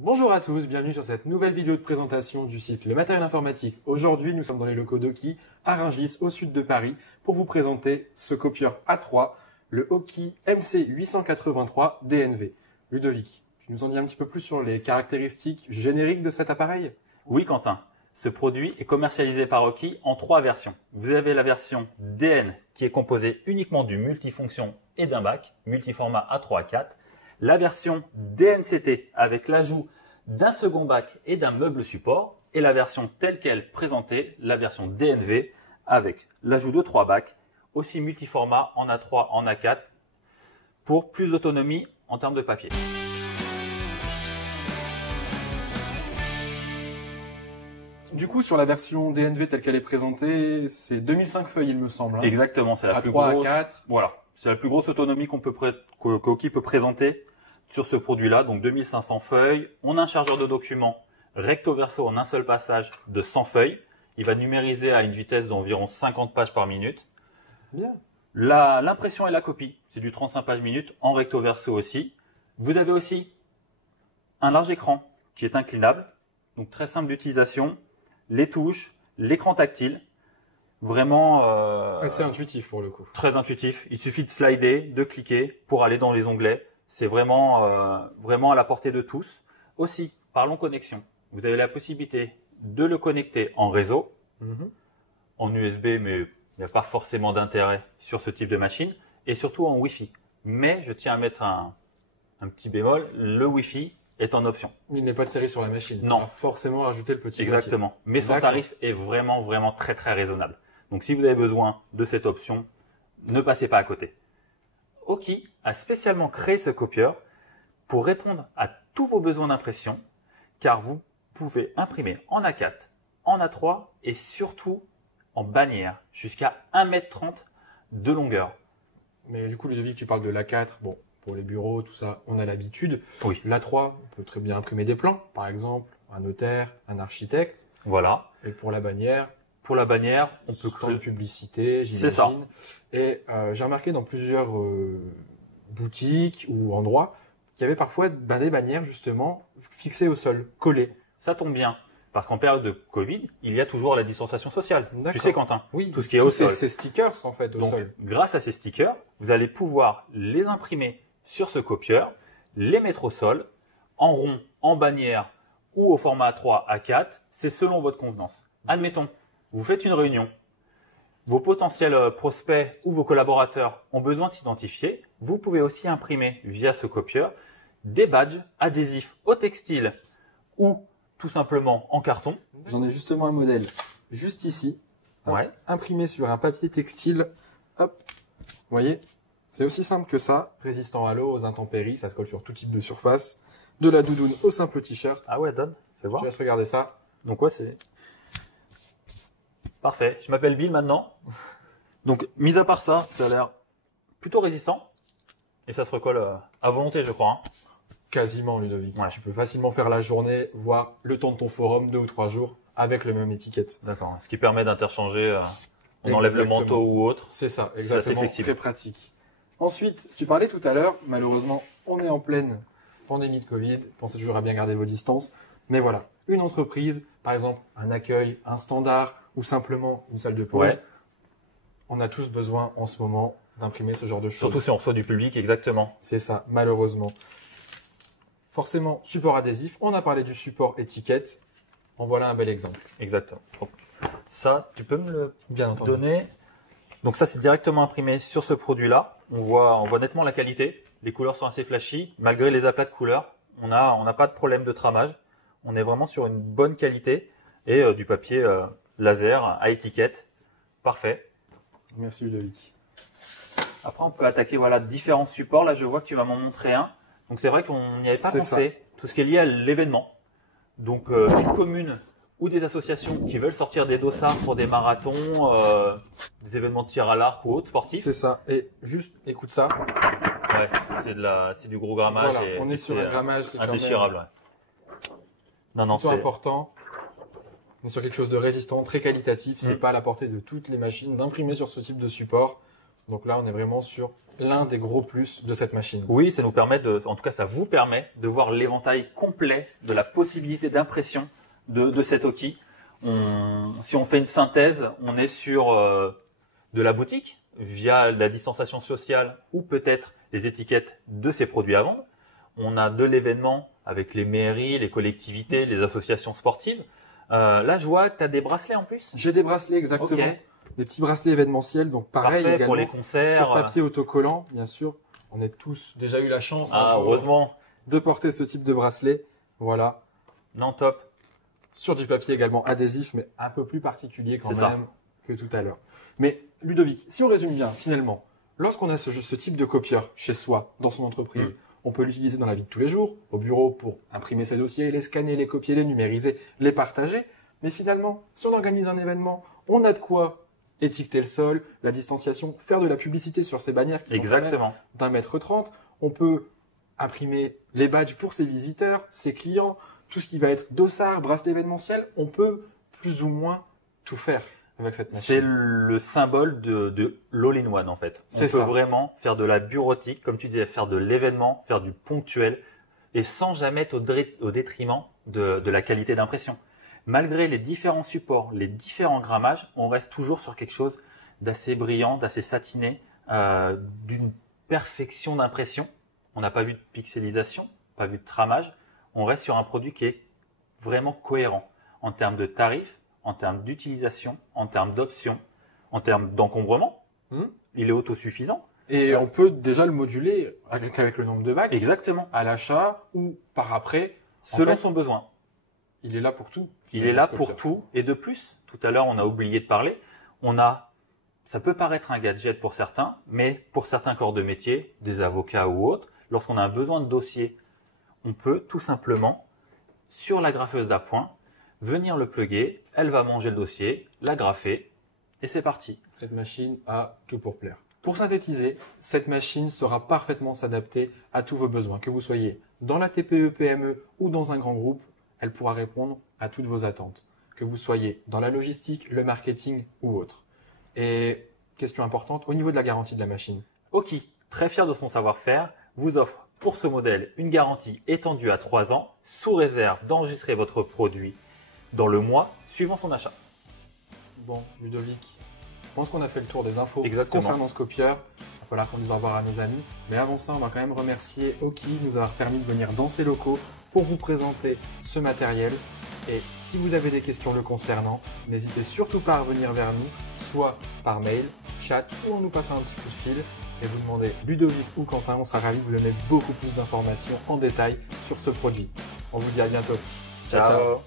Bonjour à tous, bienvenue sur cette nouvelle vidéo de présentation du site Le Matériel Informatique. Aujourd'hui, nous sommes dans les locaux d'Oki à Rungis, au sud de Paris, pour vous présenter ce copieur A3, le Oki MC883 DNV. Ludovic, tu nous en dis un petit peu plus sur les caractéristiques génériques de cet appareil? Oui, Quentin. Ce produit est commercialisé par Oki en 3 versions. Vous avez la version DN qui est composée uniquement du multifonction et d'un bac, multiformat A3-A4. La version DNCT avec l'ajout d'un second bac et d'un meuble support. Et la version telle qu'elle présentée, la version DNV avec l'ajout de 3 bacs, aussi multiformat en A3, en A4 pour plus d'autonomie en termes de papier. Du coup, sur la version DNV telle qu'elle est présentée, c'est 2005 feuilles, il me semble. Hein. Exactement, c'est la plus A3, grosse. A4. Voilà, c'est la plus grosse autonomie qu'Oki peut présenter sur ce produit-là. Donc 2500 feuilles. On a un chargeur de documents recto verso en un seul passage de 100 feuilles. Il va numériser à une vitesse d'environ 50 pages par minute. Bien. L'impression et la copie, c'est du 35 pages minute en recto verso aussi. Vous avez aussi un large écran qui est inclinable, donc très simple d'utilisation. Les touches, l'écran tactile, vraiment Assez intuitif pour le coup. très intuitif. Il suffit de slider, de cliquer pour aller dans les onglets. C'est vraiment à la portée de tous. Aussi, parlons connexion. Vous avez la possibilité de le connecter en réseau, en USB, mais il n'y a pas forcément d'intérêt sur ce type de machine, et surtout en Wi-Fi. Mais je tiens à mettre un petit bémol, le Wi-Fi est en option. Il n'est pas de série sur la machine. Non. On va forcément rajouter le petit Exactement. Mais son D'accord. tarif est vraiment très raisonnable. Donc si vous avez besoin de cette option, ne passez pas à côté. Oki a spécialement créé ce copieur pour répondre à tous vos besoins d'impression, car vous pouvez imprimer en A4, en A3 et surtout en bannière jusqu'à 1,30 m de longueur. Mais du coup, Ludovic, tu parles de l'A4. Bon, pour les bureaux, tout ça, on a l'habitude. Oui. L'A3, on peut très bien imprimer des plans, par exemple, un notaire, un architecte. Voilà. Et pour la bannière, Pour la bannière, on peut stand de créer. publicité, C'est ça. j'imagine. Et j'ai remarqué dans plusieurs boutiques ou endroits qu'il y avait parfois des bannières justement fixées au sol, collées. Ça tombe bien, parce qu'en période de Covid, il y a toujours la distanciation sociale. Tu D'accord. sais, Quentin, Oui, tout ce qui est au sol. ces stickers en fait au Donc, sol. grâce à ces stickers, vous allez pouvoir les imprimer sur ce copieur, les mettre au sol, en rond, en bannière ou au format A3, A4. C'est selon votre convenance. Admettons, vous faites une réunion. Vos potentiels prospects ou vos collaborateurs ont besoin de s'identifier. Vous pouvez aussi imprimer via ce copieur des badges adhésifs au textile ou tout simplement en carton. J'en ai justement un modèle juste ici, hop, Ouais. imprimé sur un papier textile. Hop, vous voyez, c'est aussi simple que ça, résistant à l'eau, aux intempéries, ça se colle sur tout type de surface, de la doudoune au simple t-shirt. Ah ouais, donne, fais Je voir. te laisse regarder ça. Donc ouais, c'est parfait. Je m'appelle Bill maintenant. Donc, mis à part ça, ça a l'air plutôt résistant. Et ça se recolle à volonté, je crois. Hein. Quasiment, Ludovic. Ouais. Tu peux facilement faire la journée, voire le temps de ton forum, 2 ou 3 jours, avec la même étiquette. D'accord. Ce qui permet d'interchanger, on enlève le Exactement. manteau ou autre. C'est ça, assez exactement. flexible. Très pratique. Ensuite, tu parlais tout à l'heure, malheureusement, on est en pleine pandémie de Covid. Pensez toujours à bien garder vos distances. Mais voilà, une entreprise, par exemple, un accueil, un standard ou simplement une salle de pause. Ouais. On a tous besoin en ce moment d'imprimer ce genre de choses. Surtout si on reçoit du public, exactement. C'est ça, malheureusement. Forcément, support adhésif. On a parlé du support étiquette. En voilà un bel exemple. Exactement. Donc, ça, tu peux me le Bien entendu. donner. Donc ça, c'est directement imprimé sur ce produit-là. On voit nettement la qualité. Les couleurs sont assez flashy. Malgré les aplats de couleurs, on n'a pas de problème de tramage. On est vraiment sur une bonne qualité et du papier laser à étiquette. Parfait. Merci Ludovic. Après, on peut attaquer voilà différents supports. Là, je vois que tu vas m'en montrer un. Donc c'est vrai qu'on n'y avait pas C'est pensé. Tout ce qui est lié à l'événement. Donc une commune ou des associations qui veulent sortir des dossards pour des marathons, des événements de tir à l'arc ou autres sportifs. C'est ça. Et juste, écoute ça. Ouais, c'est du gros grammage. Voilà, et on est sur c'est, un grammage qui est quand même indéchirable. Ouais. Non, plutôt c'est important. On est sur quelque chose de résistant, très qualitatif. C'est Mm. pas à la portée de toutes les machines d'imprimer sur ce type de support. Donc là, on est vraiment sur l'un des gros plus de cette machine. Oui, ça nous permet en tout cas, ça vous permet de voir l'éventail complet de la possibilité d'impression de cet Oki. Si on fait une synthèse, on est sur de la boutique via la distanciation sociale ou peut-être les étiquettes de ces produits à vendre. On a de l'événement avec les mairies, les collectivités, les associations sportives. Là, je vois que tu as des bracelets en plus. J'ai des bracelets, exactement. Okay. Des petits bracelets événementiels, donc pareil Parfait également, pour les concerts. sur papier autocollant, bien sûr. On a tous déjà eu la chance heureusement de porter ce type de bracelet. Voilà. Non, top. Sur du papier également adhésif, mais un peu plus particulier quand même que tout à l'heure. Mais Ludovic, si on résume bien, finalement, lorsqu'on a ce type de copieur chez soi, dans son entreprise, on peut l'utiliser dans la vie de tous les jours, au bureau pour imprimer ses dossiers, les scanner, les copier, les numériser, les partager. Mais finalement, si on organise un événement, on a de quoi étiqueter le sol, la distanciation, faire de la publicité sur ces bannières qui sont d'un mètre 30. On peut imprimer les badges pour ses visiteurs, ses clients, tout ce qui va être dossard, bracelet événementiel. On peut plus ou moins tout faire avec cette machine. C'est le symbole de l'all-in-one en fait. On peut vraiment faire de la bureautique, comme tu disais, faire de l'événement, faire du ponctuel et sans jamais être au détriment de la qualité d'impression. Malgré les différents supports, les différents grammages, on reste toujours sur quelque chose d'assez brillant, d'assez satiné, d'une perfection d'impression. On n'a pas vu de pixelisation, pas vu de tramage. On reste sur un produit qui est vraiment cohérent en termes de tarifs, en termes d'utilisation, en termes d'options, en termes d'encombrement. Il est autosuffisant. Et on peut déjà le moduler avec le nombre de bacs. Exactement. À l'achat ou par après. Selon son besoin. Il est là pour tout. Il est là pour tout. Et de plus, tout à l'heure, on a oublié de parler. Ça peut paraître un gadget pour certains, mais pour certains corps de métier, des avocats ou autres, lorsqu'on a un besoin de dossier, on peut tout simplement, sur la graffeuse d'appoint, venir le plugger, elle va manger le dossier, la graffer, et c'est parti. Cette machine a tout pour plaire. Pour synthétiser, cette machine saura parfaitement s'adapter à tous vos besoins. Que vous soyez dans la TPE, PME ou dans un grand groupe, elle pourra répondre à toutes vos attentes. Que vous soyez dans la logistique, le marketing ou autre. Et question importante, au niveau de la garantie de la machine. Oki, très fier de son savoir-faire, vous offre pour ce modèle une garantie étendue à 3 ans, sous réserve d'enregistrer votre produit dans le mois suivant son achat. Bon, Ludovic, je pense qu'on a fait le tour des infos concernant ce copieur. Il va falloir qu'on dise au revoir à nos amis. Mais avant ça, on va quand même remercier Oki de nous avoir permis de venir dans ses locaux pour vous présenter ce matériel. Et si vous avez des questions le concernant, n'hésitez surtout pas à revenir vers nous, soit par mail, chat ou en nous passant un petit coup de fil et vous demandez Ludovic ou Quentin, on sera ravis de vous donner beaucoup plus d'informations en détail sur ce produit. On vous dit à bientôt. Ciao.